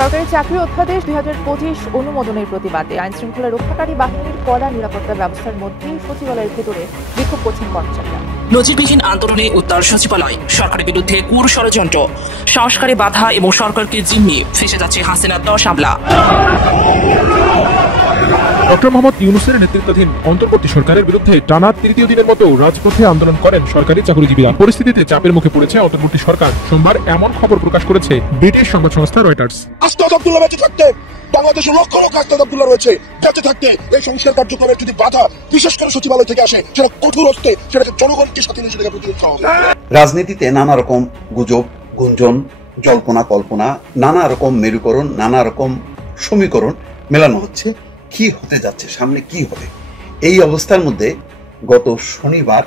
সরকারি চাকরি অধ্যাদেশ 2025 অনুমোদনের প্রতিবাদে আইনশৃঙ্খলা রক্ষাকারী বাহিনীর কড়া নিরাপত্তা ব্যবস্থার মধ্যেই সচিবালয়ের ভেতরে বিক্ষোভ করছেন কর্মচারীরা। নজিরবিহীন আন্দোলনে উত্তাল সচিবালয়, সরকারের বিরুদ্ধে কুর ষড়যন্ত্র, সংস্কারে বাধা এবং সরকারকে জিম্মি, ফেসে যাচ্ছে হাসিনার 10 আমলা। ডক্টর মোহাম্মদ ইউনূসের নেতৃত্বাধীন অন্তর্বর্তী সরকারের বিরুদ্ধে টানা তৃতীয় দিনের মতো রাজপথে আন্দোলন করেন সরকারি চাকরিজীবীরা। পরিস্থিতিতে চাপের মুখে পড়েছে অন্তর্বর্তী সরকার। সোমবার এমন খবর প্রকাশ করেছে ব্রিটিশ সংবাদ সংস্থা রয়টার্স। আস্তাদ আব্দুল্লাহ বেঁচে থাকতে বাংলাদেশের লক্ষ লক্ষ আস্তাদ আব্দুল্লাহ রয়েছে, বেঁচে থাকতে এই সংস্কার কার্যক্রমের যদি বাধা বিশেষ করে সচিবালয় থেকে আসে, সেটা কঠোর হস্তে সেটাকে জনগণকে সাথে নিয়ে সেটাকে প্রতিরোধ করা হবে। রাজনীতিতে নানা রকম গুজব, গুঞ্জন, জল্পনা কল্পনা, নানা রকম মেরুকরণ, নানা রকম সমীকরণ মেলানো হচ্ছে। কি হতে যাচ্ছে, সামনে কি হবে, এই অবস্থার মধ্যে গত শনিবার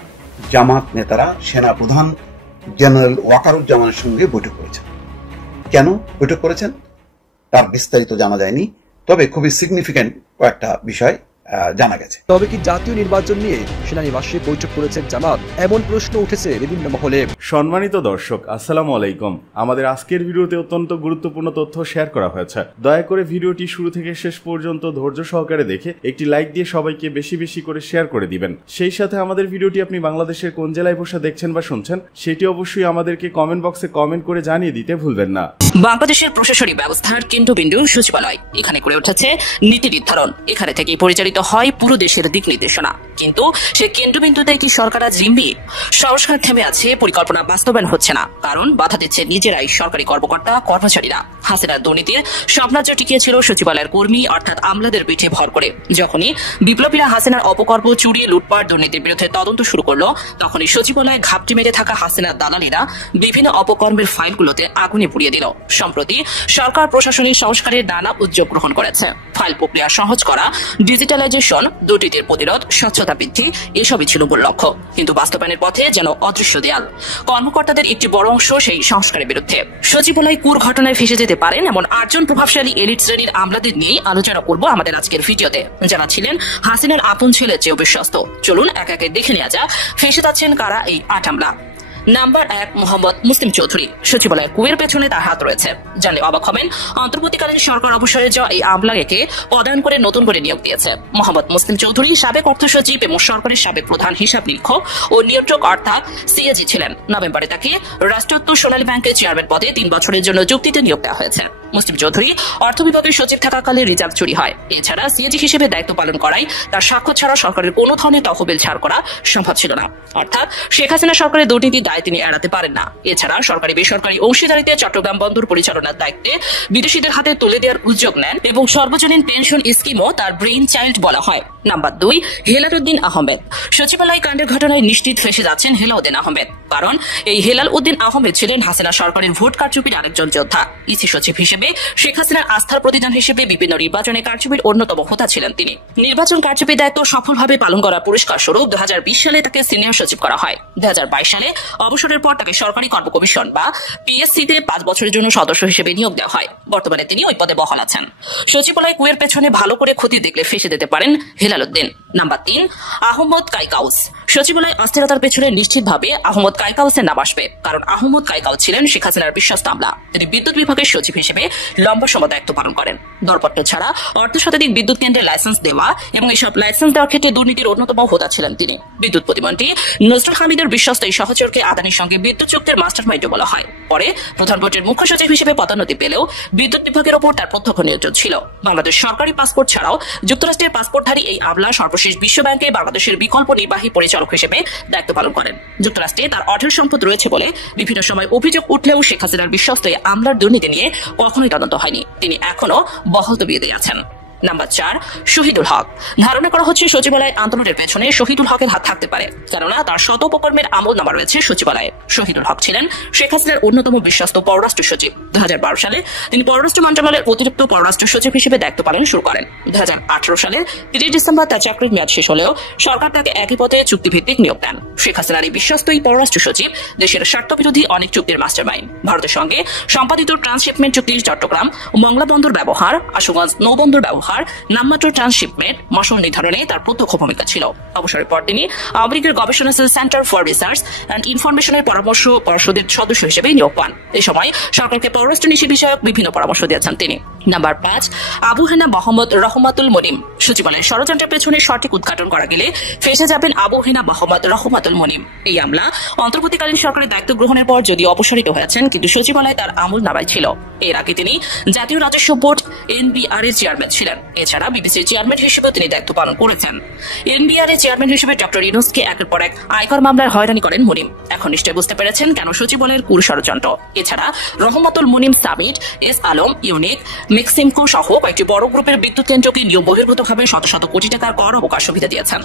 জামাত নেতারা সেনা প্রধান জেনারেল ওয়াকারুজ্জামানের সঙ্গে বৈঠক করেছেন। কেন বৈঠক করেছেন তার বিস্তারিত জানা যায়নি, তবে খুবই সিগনিফিক্যান্ট কয়েকটা বিষয় জানা গেছে। তবে কি জাতীয় নির্বাচন নিয়ে সেনানিবাসে বৈঠক করেছেন জামাত, এমন প্রশ্ন উঠেছে বিভিন্ন মহলে। সম্মানিত দর্শক, আসসালামু আলাইকুম। আমাদের আজকের ভিডিওতে অত্যন্ত গুরুত্বপূর্ণ তথ্য শেয়ার করা হয়েছে। দয়া করে ভিডিওটি শুরু থেকে শেষ পর্যন্ত ধৈর্য সহকারে দেখে একটি লাইক দিয়ে সবাইকে বেশি বেশি করে শেয়ার করে দিবেন। সেই সাথে আমাদের ভিডিওটি আপনি বাংলাদেশের কোন জেলায় বসে দেখছেন বা শুনছেন সেটি অবশ্যই আমাদেরকে কমেন্ট বক্সে কমেন্ট করে জানিয়ে দিতে ভুলবেন না। বাংলাদেশের প্রশাসনিক ব্যবস্থার কেন্দ্রবিন্দু সচিবালয়। এখানে করে উঠেছে নীতি নির্ধারণ, এখানে থেকেই পরিচালিত হয় পুরো দেশের দিক নির্দেশনা। কিন্তু সে কেন্দ্রবিন্দুতে কি সরকার জিম্মি? সংস্কার থেমে আছে, পরিকল্পনা বাস্তবায়ন হচ্ছে না, কারণ বাধা দিচ্ছে নিজেরাই সরকারি কর্মকর্তা কর্মচারীরা। হাসিনার দুর্নীতির স্বপ্নাজ্য টিকিয়েছিল সচিবালয়ের কর্মী অর্থাৎ আমলাদের পিঠে ভর করে। যখনই বিপ্লবীরা হাসিনার অপকর্ম, চুরি, লুটপাট, দুর্নীতির বিরুদ্ধে তদন্ত শুরু করলো, তখনই সচিবালয়ে ঘাপটি মেরে থাকা হাসিনার দালালেরা বিভিন্ন অপকর্মের ফাইলগুলোতে আগুনে পুড়িয়ে দিল। সম্প্রতি সরকার প্রশাসনিক সংস্কারের নানা উদ্যোগ গ্রহণ করেছে। ফাইল প্রক্রিয়া সহজ করা, ডিজিটালাইজেশন, দুর্নীতির প্রতিরোধ, স্বচ্ছতা বৃদ্ধি, এসবই ছিল মূল লক্ষ্য। কিন্তু বাস্তবায়নের পথে যেন অদৃশ্য দেয়াল। কর্মকর্তাদের একটি বড় অংশ সেই সংস্কারের বিরুদ্ধে। সচিবালয় কুর ঘটনায় ফেসে যেতে পারেন এমন 8 জন প্রভাবশালী এলিট শ্রেণীর আমলাদের নিয়ে আলোচনা করব আমাদের আজকের ভিডিওতে, যারা ছিলেন হাসিনার আপন ছেলের চেয়েও বিশ্বস্ত। চলুন এক একে দেখে নেওয়া যাক ফেসে যাচ্ছেন কারা এই 8 আমলা। নাম্বার 1, মোহাম্মদ মুসলিম চৌধুরী। সচিবালয়ের কুয়ের পেছনে তার হাত রয়েছে। জানলে অবাক হবেন, অন্তর্বর্তীকালীন সরকার অবসরে যাওয়া এই আমলাকে পদায়ন করে নতুন করে নিয়োগ দিয়েছে। মোহাম্মদ মুসলিম চৌধুরী সাবেক অর্থ সচিব এবং সরকারের সাবেক প্রধান হিসাব নিরীক্ষক ও নিয়ন্ত্রক অর্থাৎ সিএজি ছিলেন। নভেম্বরে তাকে রাষ্ট্রায়ত্ত সোনালী ব্যাংকের চেয়ারম্যান পদে 3 বছরের জন্য চুক্তিতে নিয়োগ দেওয়া হয়েছে। মুসলিম চৌধুরী অর্থ বিভাগের সচিব থাকাকালে রিজার্ভ চুরি হয়। এছাড়া সিএজি হিসেবে দায়িত্ব পালন করায় তার স্বাক্ষর ছাড়া সরকারের কোনো ধরনের তহবিল ছাড় করা সম্ভব ছিল না। অর্থাৎ শেখ হাসিনা সরকারের দুর্নীতির দায় তিনি এড়াতে পারেন না। এছাড়া সরকারি বেসরকারি অংশীদারিতে চট্টগ্রাম বন্দর পরিচালনার দায়িত্বে বিদেশিদের হাতে তুলে দেওয়ার উদ্যোগ নেন এবং সর্বজনীন পেনশন স্কিমও তার ব্রেইন চাইল্ড বলা হয়। নাম্বার 2, হেলালউদ্দিন আহমেদ। সচিবালয় কাণ্ডের ঘটনায় নিশ্চিত ফেসে যাচ্ছেন হেলালউদ্দিন আহমেদ, কারণ এই হেলালউদ্দিন আহমেদ ছিলেন হাসিনা সরকারের ভোট কারচুপির আরেকজন যোদ্ধা। ইসি সচিব হিসেবে শেখ হাসিনার আস্থার প্রতিদান হিসেবে বিভিন্ন নির্বাচনে কারচুপির অন্যতম হোতা ছিলেন তিনি। নির্বাচন কারচুপির দায়িত্ব সফলভাবে পালন করা পুরস্কার স্বরূপ 2020 সালে তাকে সিনিয়র সচিব করা হয়। 2022 সালে অবসরের পর তাকে সরকারি কর্ম কমিশন বা পিএসসিতে 5 বছরের জন্য সদস্য হিসেবে নিয়োগ দেওয়া হয়। বর্তমানে তিনি ওই পদে বহাল আছেন। সচিবালয় কুয়ের পেছনে ভালো করে ক্ষতি দেখলে ফেসে যেতে পারেন হেলালউদ্দিন। নাম্বার 3, আহমদ কাইকাউস। সচিবালয় অস্থিরতার পেছনে নিশ্চিতভাবে আহমদ কাইকাউসের নাম আসবে, কারণ আহমদ কাইকাউস ছিলেন শেখ হাসিনার বিশ্বস্ত আমলা। তিনি বিদ্যুৎ বিভাগের সচিব হিসেবে লম্বা সময় দায়িত্ব পালন করেন। দরপত্র ছাড়া অর্ধ শতাধিক বিদ্যুৎ কেন্দ্রের লাইসেন্স দেওয়া এবং এসব লাইসেন্স দেওয়ার ক্ষেত্রে দুর্নীতির অন্যতম হোতা ছিলেন তিনি। বিদ্যুৎ প্রতিমন্ত্রী নজরুল হামিদের বিশ্বস্ত এই সহচরকে আদানির সঙ্গে বিদ্যুৎ চুক্তির মাস্টার মাইন্ড বলা হয়। পরে প্রধান বোর্ডের মুখ্য সচিব হিসেবে পদোন্নতি পেলেও বিদ্যুৎ বিভাগের ওপর তার প্রত্যক্ষ নিয়ন্ত্রণ ছিল। বাংলাদেশ সরকারি পাসপোর্ট ছাড়াও যুক্তরাষ্ট্রের পাসপোর্টধারী এই আমলা সর্বশেষ বিশ্ব ব্যাংকে বাংলাদেশের বিকল্প নির্বাহী পরিচালক হিসেবে দায়িত্ব পালন করেন। যুক্তরাষ্ট্রে তার অঢেল সম্পদ রয়েছে বলে বিভিন্ন সময় অভিযোগ উঠলেও শেখ হাসিনার বিশ্বস্ত এই আমলার দুর্নীতি নিয়ে কখনোই তদন্ত হয়নি। তিনি এখনো বহাল তবিয়তে আছেন। নাম্বার 4, শহীদুল হক। ধারণা করা হচ্ছে সচিবালয় আন্দোলনের পেছনে শহীদুল হকের হাত থাকতে পারে, কেননা তার শত উপকর্মের আমল নামা রয়েছে সচিবালয়ে। শহীদুল হক ছিলেন শেখ হাসিনার অন্যতম বিশ্বস্ত পররাষ্ট্র সচিব। 2012 সালে তিনি পররাষ্ট্র মন্ত্রণালয়ের অতিরিক্ত পররাষ্ট্র সচিব হিসেবে দায়িত্ব পালন শুরু করেন। 2018 সালের 30 ডিসেম্বর তার চাকরির মেয়াদ শেষ হলেও সরকার তাকে একই পদে চুক্তিভিত্তিক নিয়োগ দেন। শেখ হাসিনার এই বিশ্বস্ত এই পররাষ্ট্র সচিব দেশের স্বার্থবিরোধী অনেক চুক্তির মাস্টারমাইন্ড। ভারতের সঙ্গে সম্পাদিত ট্রান্সশিপমেন্ট চুক্তি, চট্টগ্রাম ও মংলা বন্দর ব্যবহার, আশুগঞ্জ নৌবন্দর ব্যবহার, সরকার নামমাত্র ট্রান্সশিপমেন্ট মশল নির্ধারণে তার প্রত্যক্ষ ভূমিকা ছিল। অবসরের পর তিনি আওয়ামী লীগের গবেষণা cell centre for research and ইনফরমেশনের পরামর্শ পর্ষদের সদস্য হিসেবে নিয়োগ পান। এই সময় সরকারকে পররাষ্ট্রনীতি বিষয়ক বিভিন্ন পরামর্শ দিয়েছেন তিনি। নাম্বার 5, আবু হেনা মোহাম্মদ রহমাতুল মুনিম। সচিবালয়ের ষড়যন্ত্রের পেছনে সঠিক উদ্ঘাটন করা গেলে ফেসে যাবেন আবু হেনা মোহাম্মদ রহমাতুল মুনিম। এই আমলা অন্তর্বর্তীকালীন সরকারের দায়িত্ব গ্রহণের পর যদিও অপসারিত হয়েছেন, কিন্তু সচিবালয় তার আমল নামায় ছিল। এর আগে তিনি জাতীয় রাজস্ব বোর্ড NBR এর চেয়ারম্যান ছিলেন। এছাড়া বিবিসির চেয়ারম্যান হিসেবে তিনি দায়িত্ব পালন করেছেন। NBR এর চেয়ারম্যান হিসেবে ডক্টর ইউনূসকে একের পর এক আয়কর মামলার হয়রানি করেন মুনিম। এখন নিশ্চয় বুঝতে পেরেছেন কেন সচিবালয়ের কুর ষড়যন্ত্র। এছাড়া রহমতুল মুনিম সামিট, এস আলম, ইউনিক, মেক্সিমকো সহ কয়েকটি বড় গ্রুপের বিদ্যুৎ কেন্দ্রকে নিয়ম বহির্ভূতভাবে শত শত কোটি টাকার কর অবকাশ সুবিধা দিয়েছেন।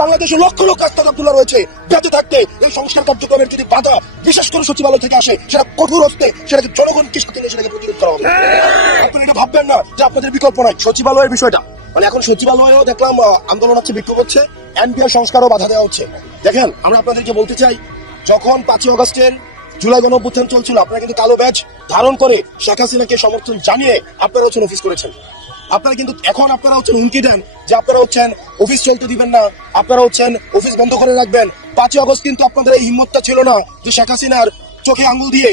বাংলাদেশে লক্ষ লক্ষ আস্তাদ আব্দুল্লাহ রয়েছে। বেঁচে থাকতে এই সংস্কার কার্যক্রমের যদি বাধা বিশেষ করে সচিবালয় থেকে আসে, সেটা কঠোর হস্তে সেটাকে জনগণকে সাথে নিয়ে সেটাকে প্রতিরোধ করা হবে। আপনারা এটা ভাববেন না যে আপনাদের বিকল্প নাই। সচিবালয়ের বিষয়টা মানে এখন সচিবালয়েও দেখলাম আন্দোলন হচ্ছে, বিক্ষোভ হচ্ছে, NBR সংস্কারও বাধা দেওয়া হচ্ছে। দেখেন, আমরা আপনাদেরকে বলতে চাই, যখন 5 অগস্টের জুলাই গণঅভ্যুত্থান চলছিল, আপনারা কিন্তু কালো ব্যাজ ধারণ করে শেখ হাসিনাকে সমর্থন জানিয়ে আপনারা হচ্ছেন অফিস করেছেন। আপনারা কিন্তু এখন আপনারা হচ্ছেন হুমকি দেন যে আপনারা হচ্ছেন অফিস চলতে দিবেন না, আপনারা হচ্ছেন অফিস বন্ধ করে রাখবেন। 5 অগস্ট কিন্তু আপনাদের এই হিম্মতটা ছিল না যে শেখ হাসিনার চোখে আঙ্গুল দিয়ে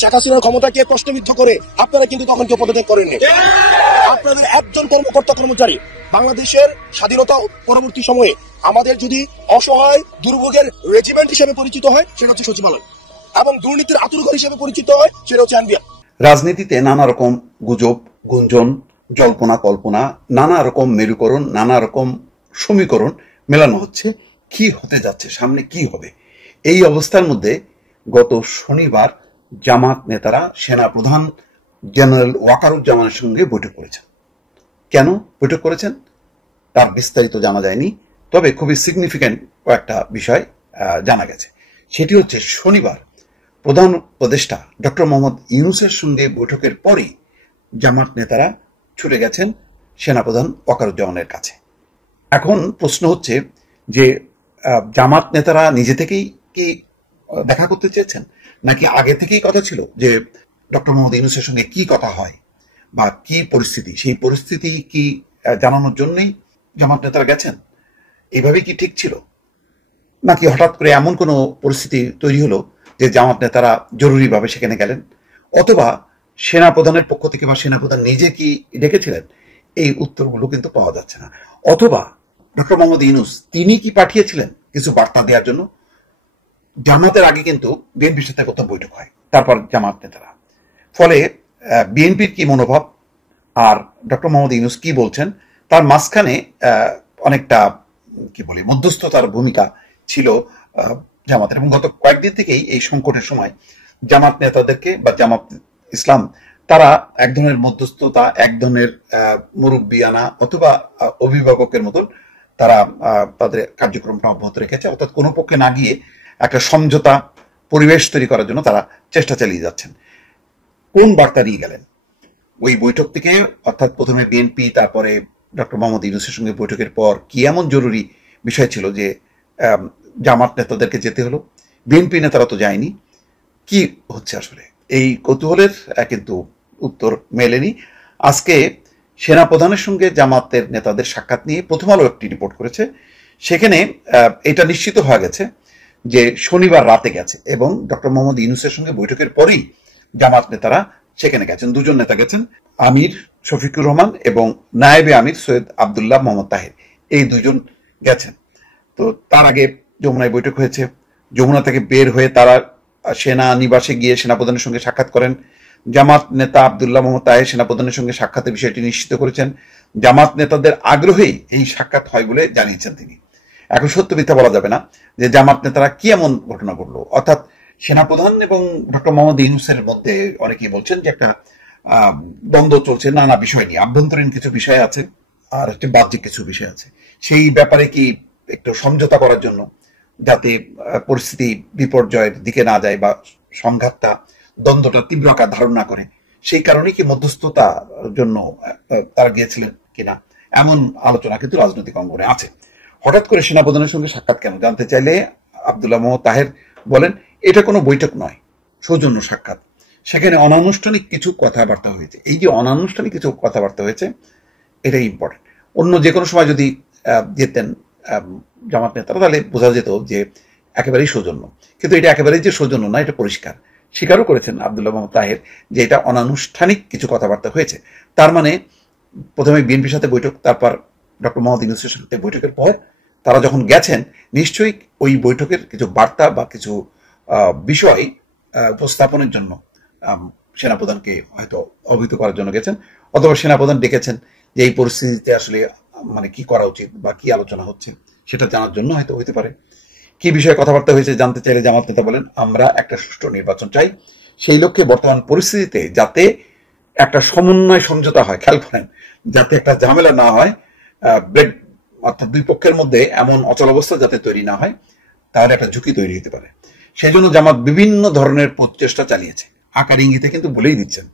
শেখ হাসিনার ক্ষমতাকে প্রশ্নবিদ্ধ করে আপনারা কিন্তু তখন কেউ পদত্যাগ করেননি। আপনাদের একজন কর্মকর্তা কর্মচারী বাংলাদেশের স্বাধীনতা পরবর্তী সময়ে আমাদের যদি অসহায় দুর্ভোগের রেজিমেন্ট হিসেবে পরিচিত হয়, সেটা হচ্ছে সচিবালয়, এবং দুর্নীতির আতুরঘর হিসেবে পরিচিত হয়, সেটা হচ্ছে NBR। রাজনীতিতে নানা রকম গুজব, গুঞ্জন, জল্পনা কল্পনা, নানা রকম মেরুকরণ, নানা রকম সমীকরণ মেলানো হচ্ছে। কি হতে যাচ্ছে, সামনে কি হবে, এই অবস্থার মধ্যে গত শনিবার জামাত নেতারা সেনা প্রধান জেনারেল ওয়াকারুজ্জামানের সঙ্গে বৈঠক করেছেন। কেন বৈঠক করেছেন তার বিস্তারিত জানা যায়নি, তবে খুবই সিগনিফিক্যান্ট কয়েকটা বিষয় জানা গেছে। সেটি হচ্ছে, শনিবার প্রধান উপদেষ্টা ডক্টর মোহাম্মদ ইউনূসের সঙ্গে বৈঠকের পরই জামাত নেতারা ছুটে গেছেন সেনাপ্রধান ওয়াকারুজ্জামানের কাছে। এখন প্রশ্ন হচ্ছে যে জামাত নেতারা নিজে থেকেই কি দেখা করতে চেয়েছেন, নাকি আগে থেকেই কথা ছিল যে ডক্টর মোহাম্মদ ইউনূসের সঙ্গে কি কথা হয় বা কি পরিস্থিতি, সেই পরিস্থিতি কি জানানোর জন্যই জামাত নেতারা গেছেন? এইভাবেই কি ঠিক ছিল, নাকি হঠাৎ করে এমন কোনো পরিস্থিতি তৈরি হলো যে জামাত নেতারা জরুরিভাবে সেখানে গেলেন, অথবা সেনাপ্রধানের পক্ষ থেকে বা সেনাপ্রধান নিজে কি ডেকেছিলেন? এই উত্তরগুলো কিন্তু পাওয়া যাচ্ছে না। অথবা ডক্টর মোহাম্মদ ইউনূস তিনি কি পাঠিয়েছিলেন কিছু বার্তা দেওয়ার জন্য? জামাতের আগে কিন্তু বিএনপির সাথে প্রথম বৈঠক হয়, তারপর জামাত নেতারা। ফলে বিএনপির কি মনোভাব আর ডক্টর মোহাম্মদ ইউনূস কি বলছেন, তার মাঝখানে অনেকটা কি বলি মধ্যস্থতার ভূমিকা ছিল জামাতের। এবং গত কয়েকদিন থেকেই এই সংকটের সময় জামাত নেতাদেরকে বা জামাত ইসলাম তারা এক ধরনের মধ্যস্থতা, এক ধরনের মুরব্বিয়ানা অথবা অভিভাবকের মতন তারা তাদের কার্যক্রমটা অব্যাহত রেখেছে। অর্থাৎ কোনো পক্ষে না গিয়ে একটা সমঝোতা পরিবেশ তৈরি করার জন্য তারা চেষ্টা চালিয়ে যাচ্ছেন। কোন বার্তা নিয়ে গেলেন ওই বৈঠক থেকে? অর্থাৎ প্রথমে বিএনপি, তারপরে ডক্টর মোহাম্মদ ইউনূসের সঙ্গে বৈঠকের পর কি এমন জরুরি বিষয় ছিল যে জামাত নেতাদেরকে যেতে হলো? বিএনপি নেতারা তো যায়নি। কি হচ্ছে আসলে, এই কৌতূহলের কিন্তু উত্তর মেলেনি। আজকে সেনাপ্রধানের সঙ্গে জামাতের নেতাদের সাক্ষাৎ নিয়ে প্রথম আলো একটি রিপোর্ট করেছে। সেখানে এটা নিশ্চিত হয়ে গেছে যে শনিবার রাতে গেছে এবং ডক্টর মোহাম্মদ ইউনূসের সঙ্গে বৈঠকের পরেই জামাত নেতারা সেখানে গেছেন। দুজন নেতা গেছেন, আমির শফিকুর রহমান এবং নায়েবে আমির সৈয়দ আবদুল্লাহ মোহাম্মদ তাহের, এই দুজন গেছেন। তো তার আগে যমুনায় বৈঠক হয়েছে। যমুনা থেকে বের হয়ে তারা সেনা নিবাসে গিয়ে সেনাপ্রধানের সঙ্গে সাক্ষাৎ করেন। জামাত নেতা আবদুল্লাহ মোহাম্মদ তাহের সেনাপ্রধানের সঙ্গে সাক্ষাতের বিষয়টি নিশ্চিত করেছেন। জামাত নেতাদের আগ্রহেই এই সাক্ষাৎ হয় বলে জানিয়েছেন তিনি। এখন সত্য মিথ্যা বলা যাবে না যে জামাত নেতারা কি এমন ঘটনা ঘটলো। অর্থাৎ সেনাপ্রধান এবং ডক্টর মোহাম্মদ ইউনূসের মধ্যে অনেকেই বলছেন যে একটা দ্বন্দ্ব চলছে নানা বিষয় নিয়ে। আভ্যন্তরীণ কিছু বিষয় আছে আর একটি বাহ্যিক কিছু বিষয় আছে। সেই ব্যাপারে কি একটু সমঝোতা করার জন্য, যাতে পরিস্থিতি বিপর্যয়ের দিকে না যায় বা সংঘাতটা, দ্বন্দ্বটা তীব্র আকার ধারণ না করে, সেই কারণে কি মধ্যস্থতার জন্য তারা গিয়েছিলেন কিনা, এমন আলোচনা কিন্তু রাজনৈতিক অঙ্গনে আছে। হঠাৎ করে সেনাপ্রধানের সঙ্গে সাক্ষাৎ কেন জানতে চাইলে আবদুল্লাহ মোহাম্মদ তাহের বলেন, এটা কোনো বৈঠক নয়, সৌজন্য সাক্ষাৎ। সেখানে অনানুষ্ঠানিক কিছু কথাবার্তা হয়েছে। এই যে অনানুষ্ঠানিক কিছু কথাবার্তা হয়েছে, এটাই ইম্পর্টেন্ট। অন্য যে কোনো সময় যদি যেতেন জামাত নেতারা, তাহলে বোঝা যেত যে একেবারেই সৌজন্য, কিন্তু এটা একেবারেই যে সৌজন্য না, এটা পরিষ্কার। স্বীকারও করেছেন আব্দুল্লাহ মোহাম্মদ তাহের যে এটা অনানুষ্ঠানিক কিছু কথাবার্তা হয়েছে। তার মানে প্রথমে বিএনপির সাথে বৈঠক, তারপর ডক্টর মোহাম্মদ ইউনূসের সাথে বৈঠকের পর তারা যখন গেছেন, নিশ্চয়ই ওই বৈঠকের কিছু বার্তা বা কিছু বিষয় উপস্থাপনের জন্য সেনাপ্রধানকে হয়তো অবহিত করার জন্য গেছেন, অথবা সেনাপ্রধান ডেকেছেন যে এই পরিস্থিতিতে আসলে মানে কি করা উচিত বা কি আলোচনা হচ্ছে সেটা জানার জন্য হয়তো হইতে পারে। কি বিষয়ে কথাবার্তা হয়েছে জানতে চাইলে জামাত নেতা বলেন, আমরা একটা সুষ্ঠু নির্বাচন চাই, সেই লক্ষ্যে বর্তমান পরিস্থিতিতে যাতে একটা সমন্বয় সমঝোতা হয়, খেয়াল করেন, যাতে একটা ঝামেলা না হয়, অর্থাৎ দুই পক্ষের মধ্যে এমন অচলাবস্থা যাতে তৈরি না হয়, তাহলে একটা ঝুঁকি তৈরি হতে পারে। সেই জন্য জামাত বিভিন্ন ধরনের প্রচেষ্টা চালিয়েছে। আকার ইঙ্গিতে কিন্তু বলেই দিচ্ছেন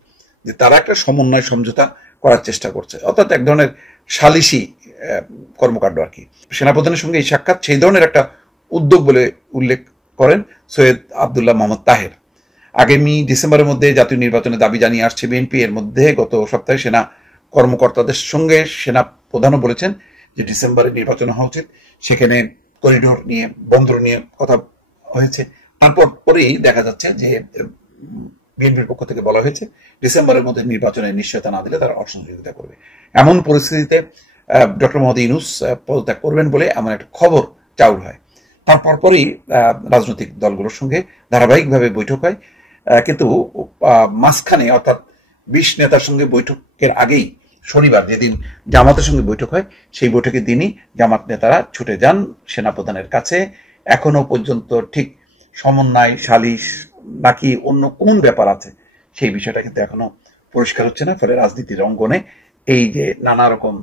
যে তারা একটা সমন্বয় সমঝোতা করার চেষ্টা করছে, অর্থাৎ এক ধরনের সালিশি কর্মকাণ্ড আর কি। সেনাপ্রধানের সঙ্গে এই সাক্ষাৎ সেই ধরনের একটা উদ্যোগ বলে উল্লেখ করেন সৈয়দ আব্দুল্লাহ মোহাম্মদ তাহের। আগামী ডিসেম্বরের মধ্যে জাতীয় নির্বাচনের দাবি জানিয়ে আসছে বিএনপি। এর মধ্যে গত সপ্তাহে সেনা কর্মকর্তাদের সঙ্গে সেনা প্রধানও বলেছেন যে ডিসেম্বরে নির্বাচন হওয়া উচিত। সেখানে করিডোর নিয়ে, বন্দর নিয়ে কথা হয়েছে। তারপর পরেই দেখা যাচ্ছে যে বিএনপির পক্ষ থেকে বলা হয়েছে ডিসেম্বরের মধ্যে নির্বাচনের নিশ্চয়তা না দিলে তারা অসহযোগিতা করবে। এমন পরিস্থিতিতে ডক্টর মোহাম্মদ ইউনূস পদত্যাগ করবেন বলে এমন একটা খবর চাউর হয়। তারপর পরই রাজনৈতিক দলগুলোর সঙ্গে ধারাবাহিকভাবে বৈঠক হয়, কিন্তু মাঝখানে অর্থাৎ 20 নেতার সঙ্গে বৈঠকের আগেই শনিবার যেদিন জামাতের সঙ্গে বৈঠক হয়, সেই বৈঠকের দিনই জামাত নেতারা ছুটে যান সেনাপ্রধানের কাছে। এখনো পর্যন্ত ঠিক সমন্বয়, সালিশ নাকি অন্য কোন ব্যাপার আছে সেই বিষয়টা কিন্তু এখনো পরিষ্কার হচ্ছে না। ফলে রাজনীতির অঙ্গনে এই যে নানা রকম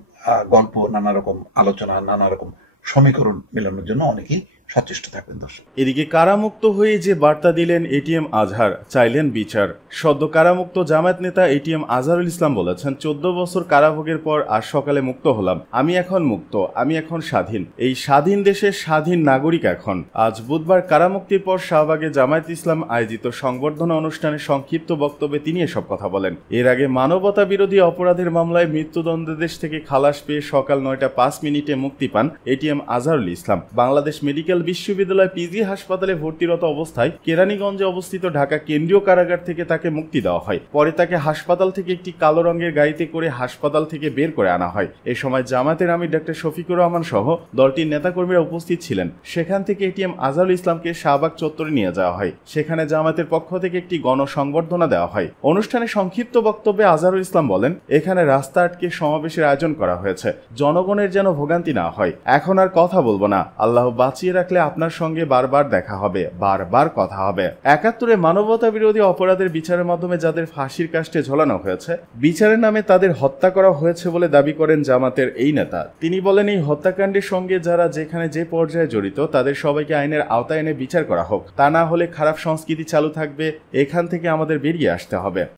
গল্প, নানা রকম আলোচনা, নানা রকম সমীকরণ মেলানোর জন্য অনেকেই সচেষ্ট থাকবেন। দর্শক, এদিকে কারামুক্ত হয়ে যে বার্তা দিলেন এটিএম আজহার, চাইলেন বিচার। সদ্য কারামুক্ত জামায়াত নেতা এটিএম আজহারুল ইসলাম বলেছেন, 14 বছর কারাভোগের পর আজ সকালে মুক্ত হলাম। আমি এখন মুক্ত, আমি এখন স্বাধীন, এই স্বাধীন দেশের স্বাধীন নাগরিক এখন। আজ বুধবার কারামুক্তির পর শাহবাগে জামায়াত ইসলাম আয়োজিত সংবর্ধনা অনুষ্ঠানে সংক্ষিপ্ত বক্তব্যে তিনি এসব কথা বলেন। এর আগে মানবতা বিরোধী অপরাধের মামলায় মৃত্যুদণ্ডাদেশ থেকে খালাস পেয়ে সকাল 9:05 মুক্তি পান এটিএম আজহারুল ইসলাম। বাংলাদেশ মেডিকেল বিশ্ববিদ্যালয় পিজি হাসপাতালে ভর্তিরত অবস্থায় কেরানীগঞ্জে অবস্থিত ঢাকা কেন্দ্রীয় কারাগার থেকে তাকে মুক্তি দেওয়া হয়। পরে তাকে হাসপাতাল থেকে একটি কালো রঙের গাড়িতে করে হাসপাতাল থেকে বের করে আনা হয়। এ সময় জামায়াতের আমির ডক্টর শফিকুর রহমান সহ দলটির নেতাকর্মীরা উপস্থিত ছিলেন। সেখান থেকে এটিএম আজহারুল ইসলামকে শাহবাগ চত্বরে নিয়ে যাওয়া হয়। সেখানে জামায়াতের পক্ষ থেকে একটি গণসংবর্ধনা দেওয়া হয়। অনুষ্ঠানে সংক্ষিপ্ত বক্তব্যে আজহারুল ইসলাম বলেন, এখানে রাস্তা আটকে সমাবেশের আয়োজন করা হয়েছে, জনগণের যেন ভোগান্তি না হয়। এখন আর কথা বলবো না, আল্লাহ বাঁচিয়ে রাখলে আপনার সঙ্গে বারবার দেখা হবে, বারবার কথা হবে। 71-এ মানবতা বিরোধী অপরাধের বিচারের মাধ্যমে যাদের ফাঁসির কাস্টে ঝোলানো হয়েছে, বিচারের নামে তাদের হত্যা করা হয়েছে বলে দাবি করেন জামাতের এই নেতা। তিনি বলেন, এই হত্যাকাণ্ডের সঙ্গে যারা যেখানে যে পর্যায়ে জড়িত তাদের সবাইকে আইনের আওতায় এনে বিচার করা হোক, তা না হলে খারাপ সংস্কৃতি চালু থাকবে। এখান থেকে আমাদের বেরিয়ে আসতে হবে।